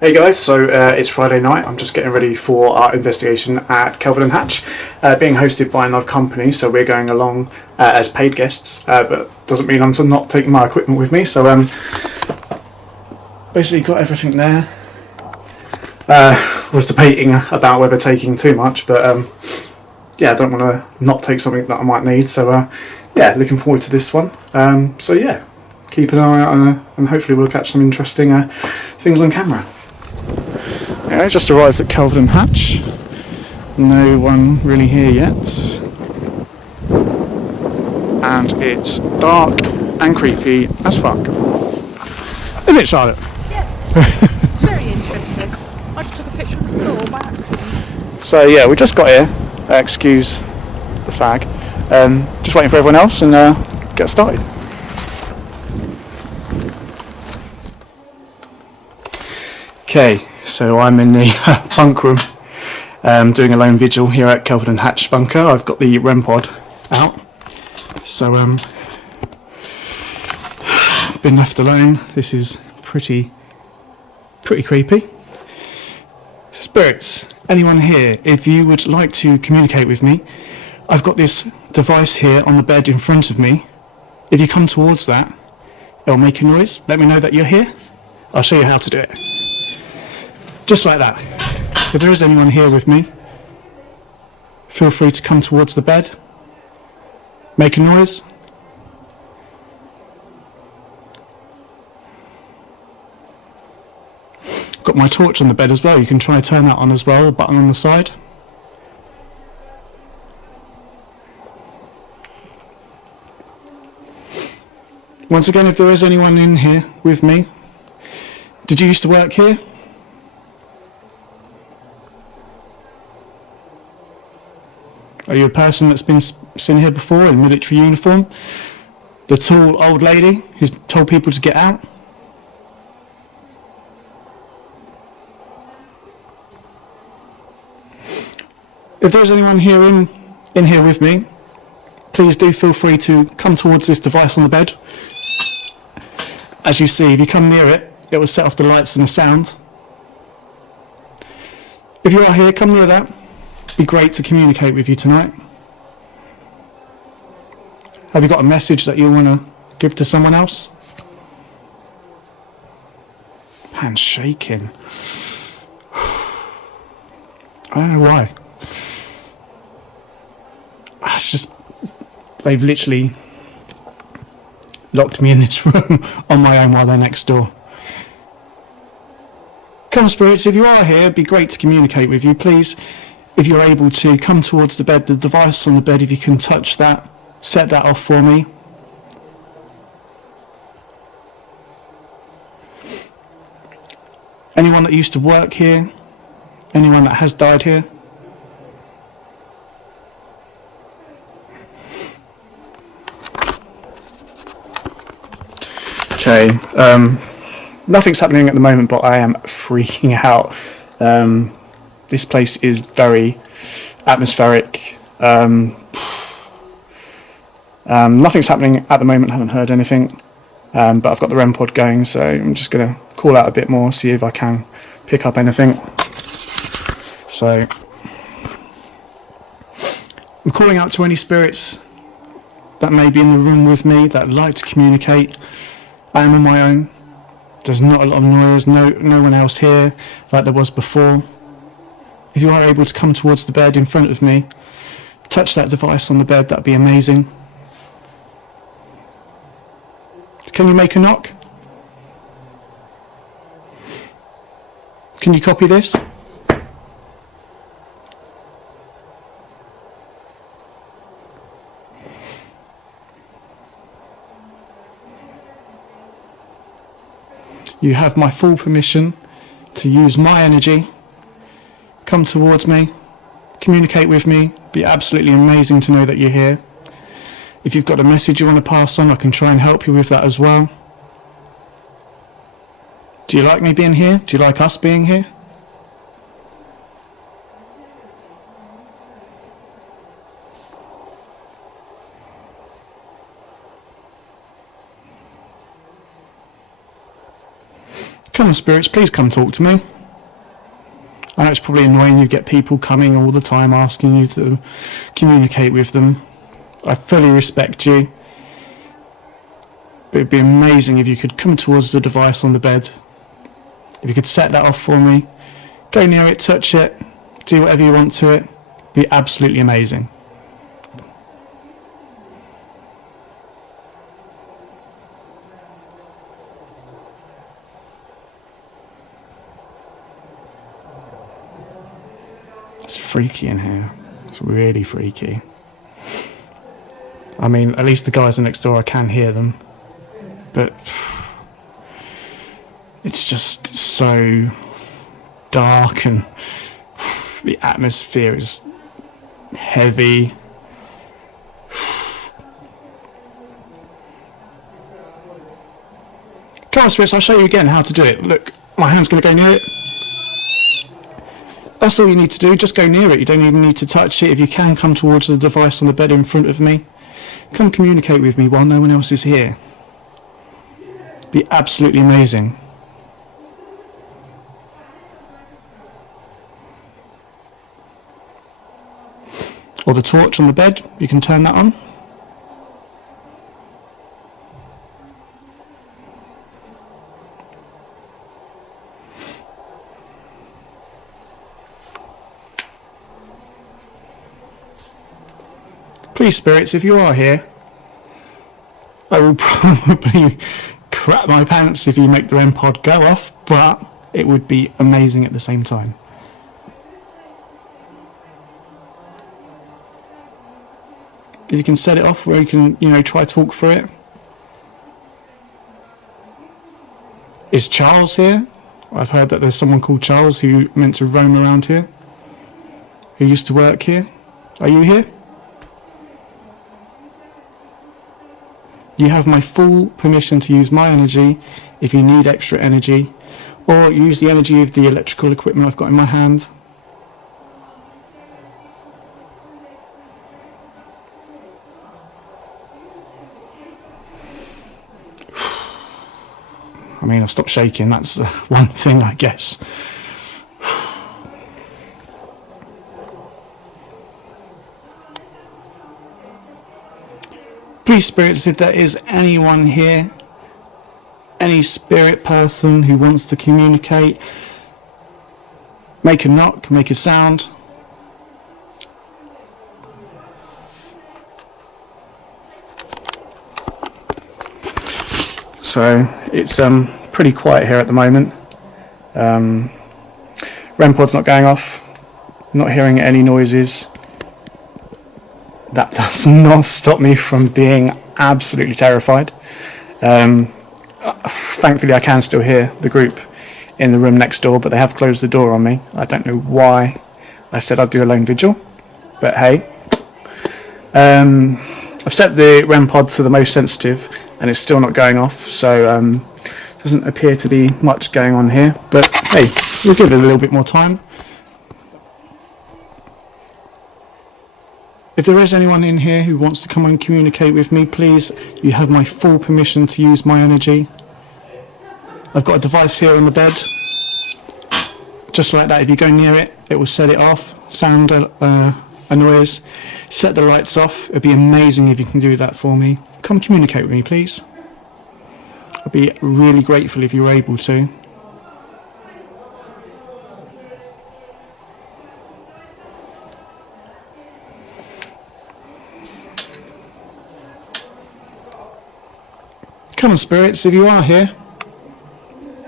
Hey guys, so it's Friday night. I'm just getting ready for our investigation at Kelvedon Hatch, being hosted by another company, so we're going along as paid guests, but doesn't mean I'm not taking my equipment with me. So basically got everything there. Was debating about whether taking too much, but yeah, I don't want to not take something that I might need, so yeah, looking forward to this one. So yeah, keep an eye out and hopefully we'll catch some interesting things on camera. Yeah, I just arrived at Kelvedon Hatch. No one really here yet. And it's dark and creepy as fuck. Isn't it, Charlotte? Yes. It's very interesting. I just took a picture of the floor by accident. So yeah, we just got here. Excuse the fag. Just waiting for everyone else and get started. Okay. So I'm in the bunk room, doing a lone vigil here at Kelvedon Hatch bunker. I've got the REM pod out, so been left alone. This is pretty creepy. Spirits, anyone here? If you would like to communicate with me, I've got this device here on the bed in front of me. If you come towards that, it'll make a noise. Let me know that you're here. I'll show you how to do it. Just like that. If there is anyone here with me, feel free to come towards the bed, make a noise. Got my torch on the bed as well, you can try and turn that on as well, a button on the side. Once again, if there is anyone in here with me, did you used to work here? Are you a person that's been seen here before in military uniform? The tall old lady who's told people to get out? If there's anyone here in here with me, please do feel free to come towards this device on the bed. As you see, if you come near it, it will set off the lights and the sound. If you are here, come near that. Be great to communicate with you tonight. Have you got a message that you want to give to someone else? Hands shaking. I don't know why. It's just they've literally locked me in this room on my own while they're next door. Come spirits, if you are here, it'd be great to communicate with you. Please, if you're able to, come towards the bed, the device on the bed, if you can touch that, set that off for me. Anyone that used to work here? Anyone that has died here? Okay, nothing's happening at the moment, but I am freaking out. This place is very atmospheric. Nothing's happening at the moment, haven't heard anything, but I've got the REM pod going, so I'm just going to call out a bit more, see if I can pick up anything. So I'm calling out to any spirits that may be in the room with me that would like to communicate. I am on my own. There's not a lot of noise, no one else here like there was before. if you are able to come towards the bed in front of me, touch that device on the bed, that'd be amazing. Can you make a knock? Can you copy this? You have my full permission to use my energy. Come towards me, communicate with me. Be absolutely amazing to know that you're here. If you've got a message you want to pass on, I can try and help you with that as well. Do you like me being here? Do you like us being here? Come on, spirits, please come talk to me. I know it's probably annoying, you get people coming all the time asking you to communicate with them. I fully respect you. But it'd be amazing if you could come towards the device on the bed. If you could set that off for me, go near it, touch it, do whatever you want to it. It'd be absolutely amazing. It's freaky in here. It's really freaky. I mean, at least the guys next door, I can hear them. But it's just so dark and the atmosphere is heavy. Come on, spirits, I'll show you again how to do it. Look, my hand's going to go near it. That's all you need to do, just go near it. You don't even need to touch it. If you can, come towards the device on the bed in front of me. Come communicate with me while no one else is here. Be absolutely amazing. Or the torch on the bed, you can turn that on. Please, spirits, if you are here, I will probably crap my pants if you make the REM pod go off, but it would be amazing at the same time. If you can set it off where you can, try talk through it. Is Charles here? I've heard that there's someone called Charles who meant to roam around here, who used to work here. Are you here? You have my full permission to use my energy if you need extra energy, or use the energy of the electrical equipment I've got in my hand. I mean, I've stopped shaking, that's one thing, I guess. Please, spirits, if there is anyone here, any spirit person who wants to communicate, make a knock, make a sound. So it's pretty quiet here at the moment. REM pod's not going off, not hearing any noises. That does not stop me from being absolutely terrified. Thankfully I can still hear the group in the room next door, but they have closed the door on me. I don't know why I said I'd do a lone vigil, but hey. I've set the REM pod to the most sensitive and it's still not going off, so doesn't appear to be much going on here, but hey, we'll give it a little bit more time. If there is anyone in here who wants to come and communicate with me, please, you have my full permission to use my energy. I've got a device here on the bed. Just like that, if you go near it, it will set it off, sound a noise, set the lights off. It'd be amazing if you can do that for me. Come communicate with me, please. I'd be really grateful if you were able to. Come on, spirits, if you are here,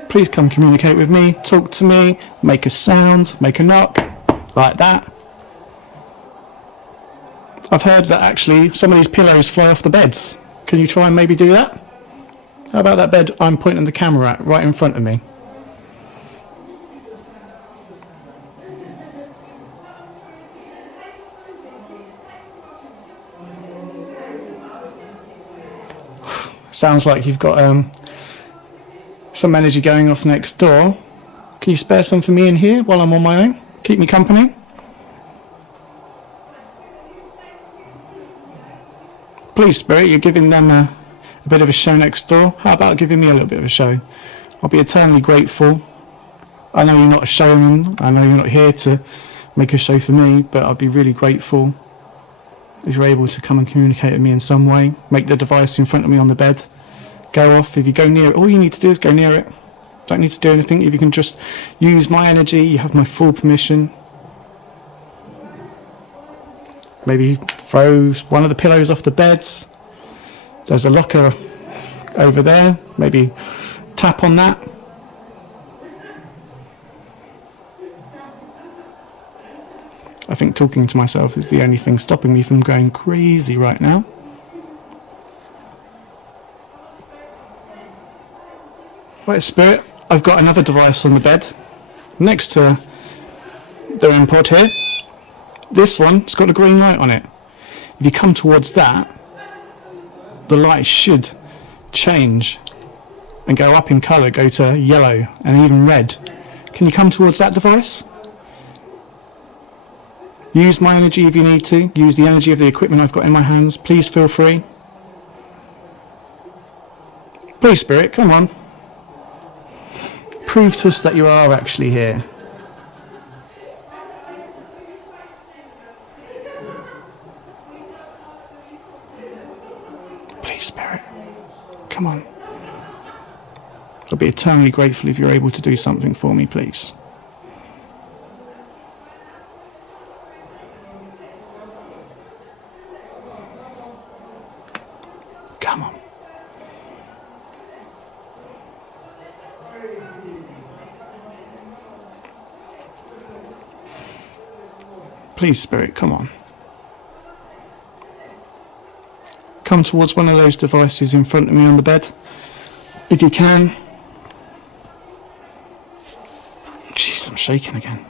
please come communicate with me, talk to me, make a sound, make a knock, like that. I've heard that actually some of these pillows fly off the beds. Can you try and maybe do that? How about that bed I'm pointing the camera at right in front of me? Sounds like you've got some energy going off next door. Can you spare some for me in here while I'm on my own? Keep me company? Please, Spirit, you're giving them a bit of a show next door. How about giving me a little bit of a show? I'll be eternally grateful. I know you're not a showman. I know you're not here to make a show for me, but I'd be really grateful if you're able to come and communicate with me in some way. Make the device in front of me on the bed go off. If you go near it, all you need to do is go near it. Don't need to do anything. If you can just use my energy, you have my full permission. Maybe throw one of the pillows off the beds. There's a locker over there. Maybe tap on that. I think talking to myself is the only thing stopping me from going crazy right now. Right, Spirit, I've got another device on the bed next to the input here. This one's got a green light on it. If you come towards that, the light should change and go up in colour, go to yellow and even red. Can you come towards that device? Use my energy if you need to. Use the energy of the equipment I've got in my hands. Please feel free. Please, Spirit, come on. Prove to us that you are actually here. Please, Spirit, come on. I'll be eternally grateful if you're able to do something for me, please. Come on. Please, Spirit, come on. Come towards one of those devices in front of me on the bed, if you can. Jeez, I'm shaking again.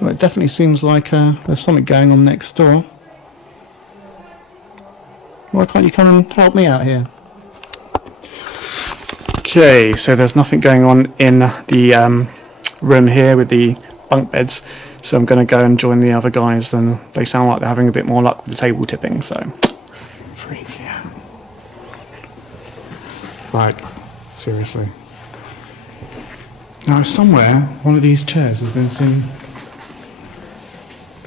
Well, it definitely seems like there's something going on next door. Why can't you come and help me out here? Okay, so there's nothing going on in the room here with the bunk beds, so I'm going to go and join the other guys, and they sound like they're having a bit more luck with the table tipping, so freak out. Like, seriously. Now somewhere one of these chairs has been seen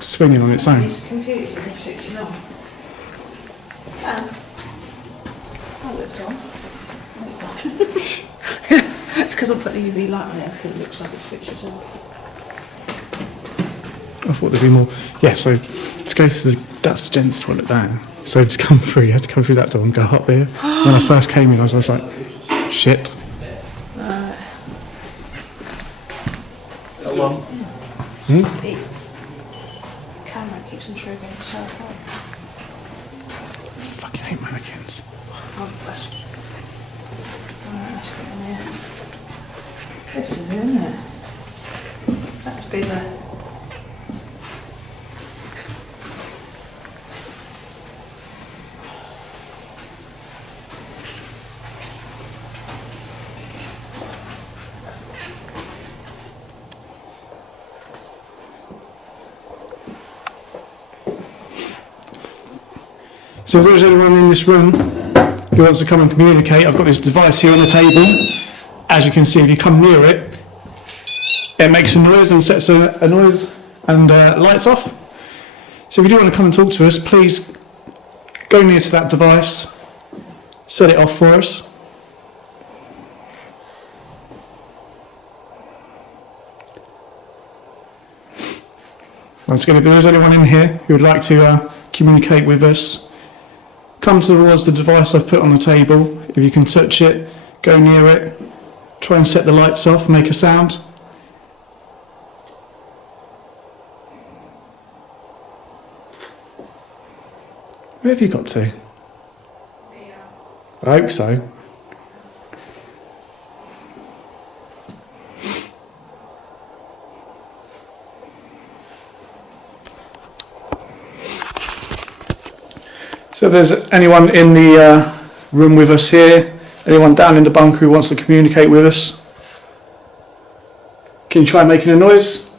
swinging on its own. These computers are switching on. Oh, it's on. It's because I put the UV light on it, everything looks like it switches off. I thought there'd be more. Yeah, so to go to that's the gents toilet there. So to come through, you had to come through that door and go up there. When I first came in, I was like, shit. Hello. It's the camera keeps on triggering itself on. Fucking hate mannequins. Oh, that's... Alright, let's get in there. This is it, isn't it? That must be the... So if there's anyone in this room who wants to come and communicate, I've got this device here on the table. As you can see, if you come near it, it makes a noise and sets a noise and lights off. So if you do want to come and talk to us, please go near to that device, set it off for us. Once again, if there is anyone in here who would like to communicate with us, come towards the device I've put on the table. If you can touch it, go near it, try and set the lights off, make a sound. Where have you got to? I hope so. So if there's anyone in the room with us here, anyone down in the bunker who wants to communicate with us, can you try making a noise?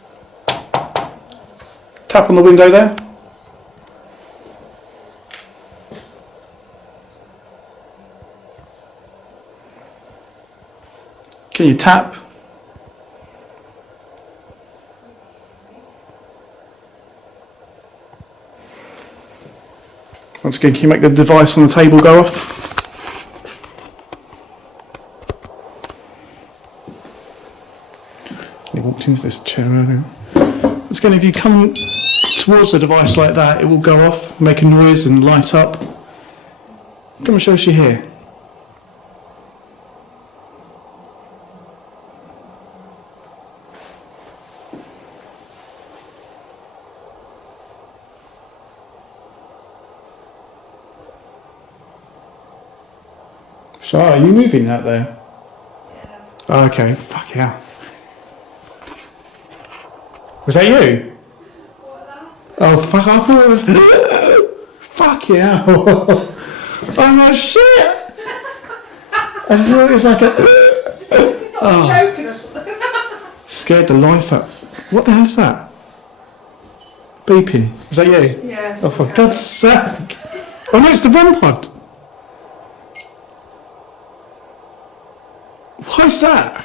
Tap on the window there. Can you tap? Once again, can you make the device on the table go off? He walked into this chair earlier. Once again, if you come towards the device like that, it will go off, make a noise and light up. Come and show us you're here. So, are you moving that there? Yeah. Oh, okay, fuck yeah. Was that you? Oh, fuck, I thought it was... fuck yeah. Oh, no, shit! I thought it was like a... Oh. Choking or something. Scared the life out. What the hell is that? Beeping. Is that you? Yeah. Oh, for God's sake. Oh, no, it's the REM pod. What is that?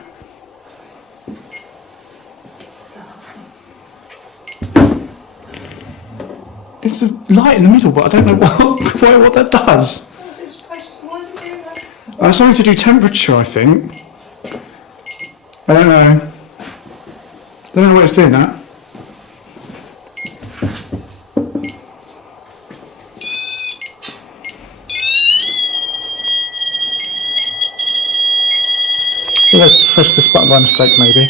It's a light in the middle, but I don't know what that does. What's it supposed to, what is it doing that? Something to do temperature, I think. I don't know. Don't know what it's doing that. Let's press this button by mistake, maybe.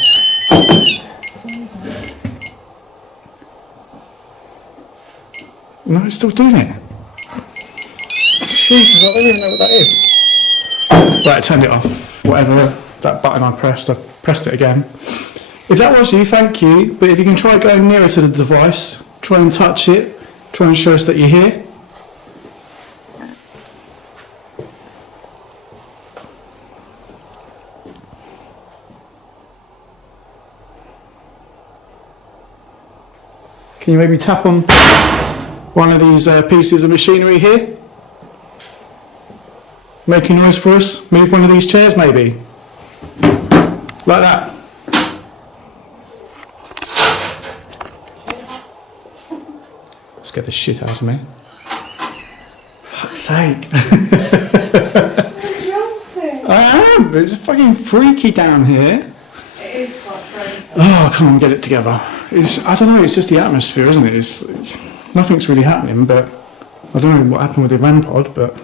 No, it's still doing it. Jesus, I don't even know what that is. Right, I turned it off. Whatever that button I pressed it again. If that was you, thank you. But if you can try going nearer to the device, try and touch it, try and show us that you're here. Can you maybe tap on one of these pieces of machinery here? Make a noise for us. Move one of these chairs maybe. Like that. Scared the shit out of me. Fuck's sake. It's so jumpy. I am. It's fucking freaky down here. It is quite freaky. Oh, come on, get it together. I don't know, it's just the atmosphere, isn't it? Nothing's really happening, but I don't know what happened with the REM pod, but...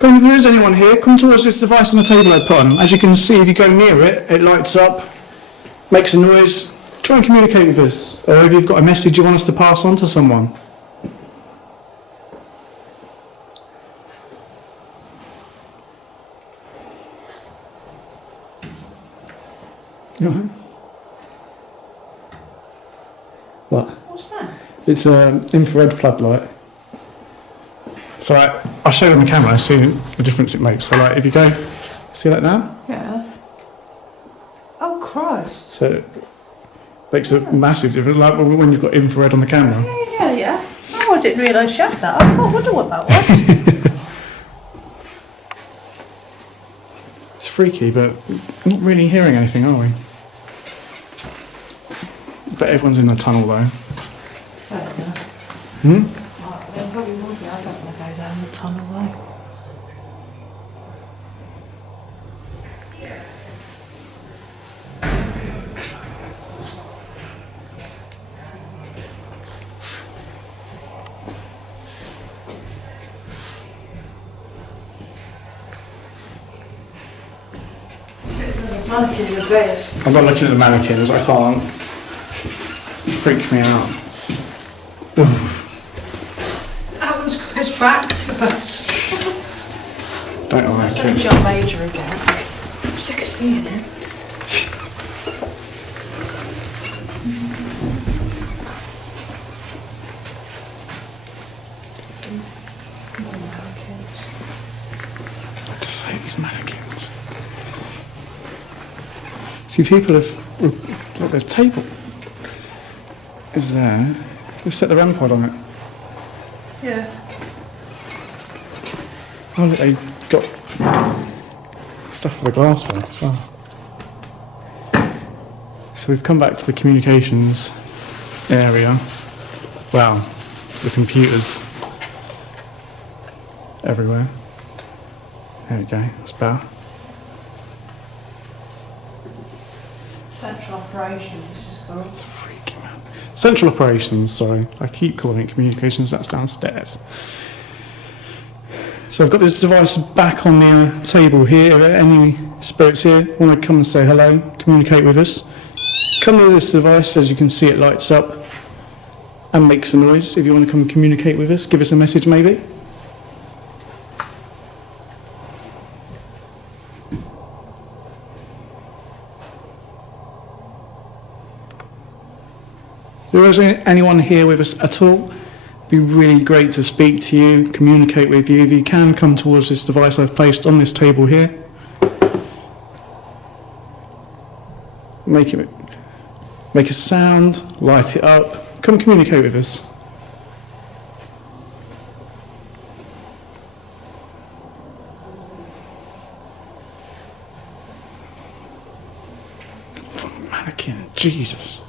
If there is anyone here, come towards this device on the table I put on. As you can see, if you go near it, it lights up, makes a noise. Try and communicate with us. Or if you've got a message you want us to pass on to someone. You alright? What? What's that? It's an infrared floodlight. So I'll show you on the camera, see the difference it makes. So like, if you go, see that now? Yeah. Oh Christ. So it makes a massive difference, like when you've got infrared on the camera. Yeah. Oh, I didn't realise you had that. I wonder what that was. It's freaky, but not really hearing anything, are we? But everyone's in the tunnel though. Hmm? There probably will be. I don't want to go down the tunnel though. Mannequins are bears. I'm not looking at the mannequins, I can't. Freak me out. That one's goes back to us. Don't like It's it. only John Major again. I'm sick of seeing him. I just hate these mannequins. See, people have... Look, their table is there. We've set the REM pod on it. Yeah. Oh, look, they got stuff for the glassware as well. So we've come back to the communications area. Wow, the computers everywhere. There we go, that's better. Central operations, this is called. It's freaking out. Central operations, sorry. I keep calling it communications, that's downstairs. So I've got this device back on the table here. If any spirits here want to come and say hello, communicate with us, come to this device. As you can see, it lights up and makes a noise. If you want to come and communicate with us, give us a message maybe. If there is anyone here with us at all, it'd be really great to speak to you, communicate with you. If you can, come towards this device I've placed on this table here. Make a sound, light it up, come communicate with us. Mannequin, Jesus.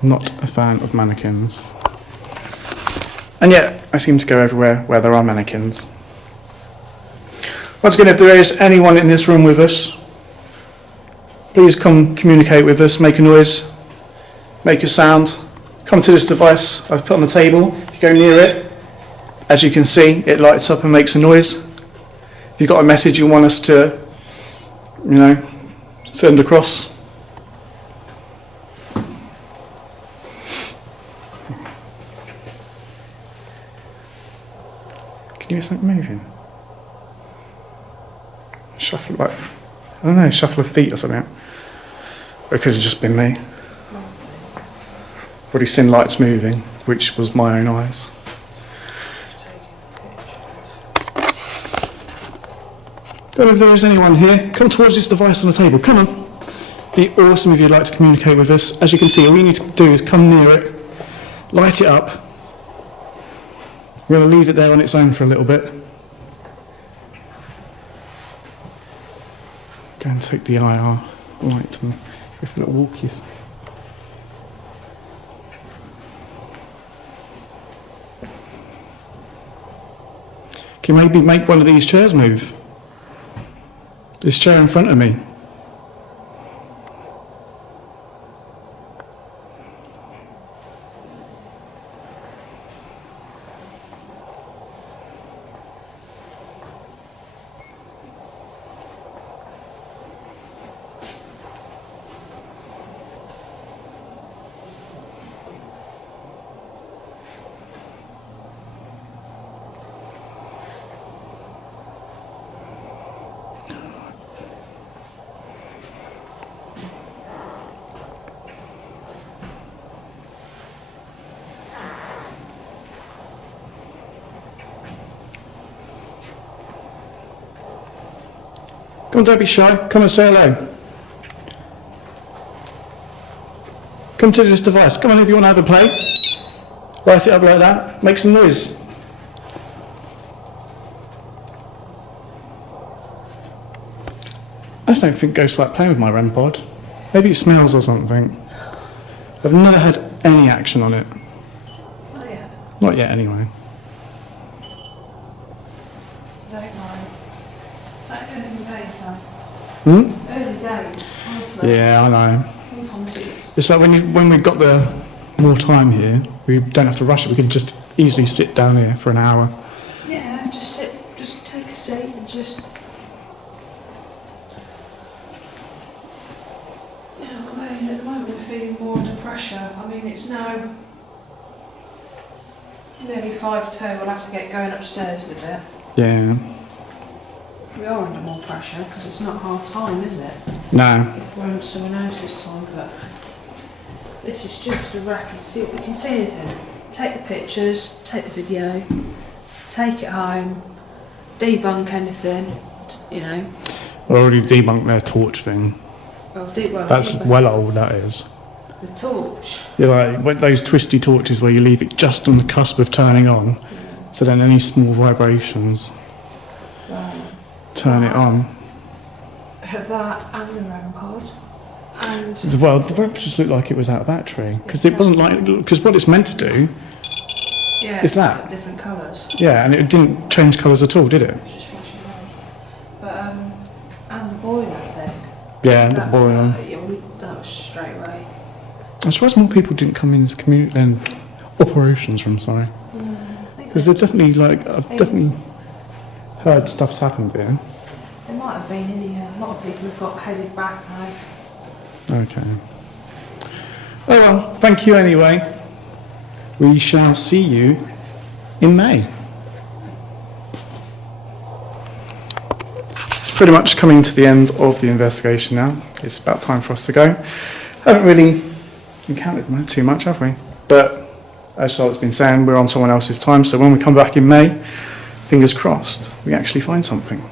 Not a fan of mannequins. And yet, I seem to go everywhere where there are mannequins. Once again, if there is anyone in this room with us, please come communicate with us, make a noise, make a sound. Come to this device I've put on the table. If you go near it, as you can see, it lights up and makes a noise. If you've got a message you want us to, send across, can you hear something moving? Shuffle, like, I don't know, shuffle of feet or something. Or it could have just been me. Already seen lights moving, which was my own eyes. Don't know if there is anyone here. Come towards this device on the table. Come on. Be awesome if you'd like to communicate with us. As you can see, all you need to do is come near it, light it up. We're going to leave it there on its own for a little bit. Go and take the IR light and go for a little walkies. Can you maybe make one of these chairs move? This chair in front of me. Come on, don't be shy. Come and say hello. Come to this device. Come on, if you want to have a play. Light it up like that. Make some noise. I just don't think ghosts like playing with my REM pod. Maybe it smells or something. I've never had any action on it. Not yet. Not yet, anyway. Don't mind. Like early days, though. Hmm? Early days, honestly. Yeah, I know. Sometimes it's... It's like when we've got the more time here, we don't have to rush it. We can just easily sit down here for an hour. Yeah, just sit, just take a seat and just more under pressure. I mean, it's now nearly 5:02. We'll have to get going upstairs in a bit. Yeah. We are under more pressure because it's not half time, is it? No. We're under someone else's time, but this is just a racket. See what we can see anything. Take the pictures, take the video, take it home, debunk anything, you know. I already debunked their torch thing. That's debunk well old, that is. the torch. Yeah, like with those twisty torches where you leave it just on the cusp of turning on, so then any small vibrations turn it on. That and the REM pod. And Well, the rope just looked like it was out of battery because it wasn't like, because what it's meant to do, yeah, Is that? got different colours. yeah, and it didn't change colours at all, did it? It's just flashing lights. But and the boiler thing. Yeah, the boiler. That was straight away. I'm surprised more people didn't come in as operations room, sorry. Because they're definitely I've definitely heard stuff's happened there. There might have been in here. A lot of people have got headed back now. Okay. Oh well, thank you anyway. We shall see you in May. It's pretty much coming to the end of the investigation now. It's about time for us to go. Haven't really encountered too much, have we? But as Charlotte's been saying, we're on someone else's time, so when we come back in May, fingers crossed, we actually find something.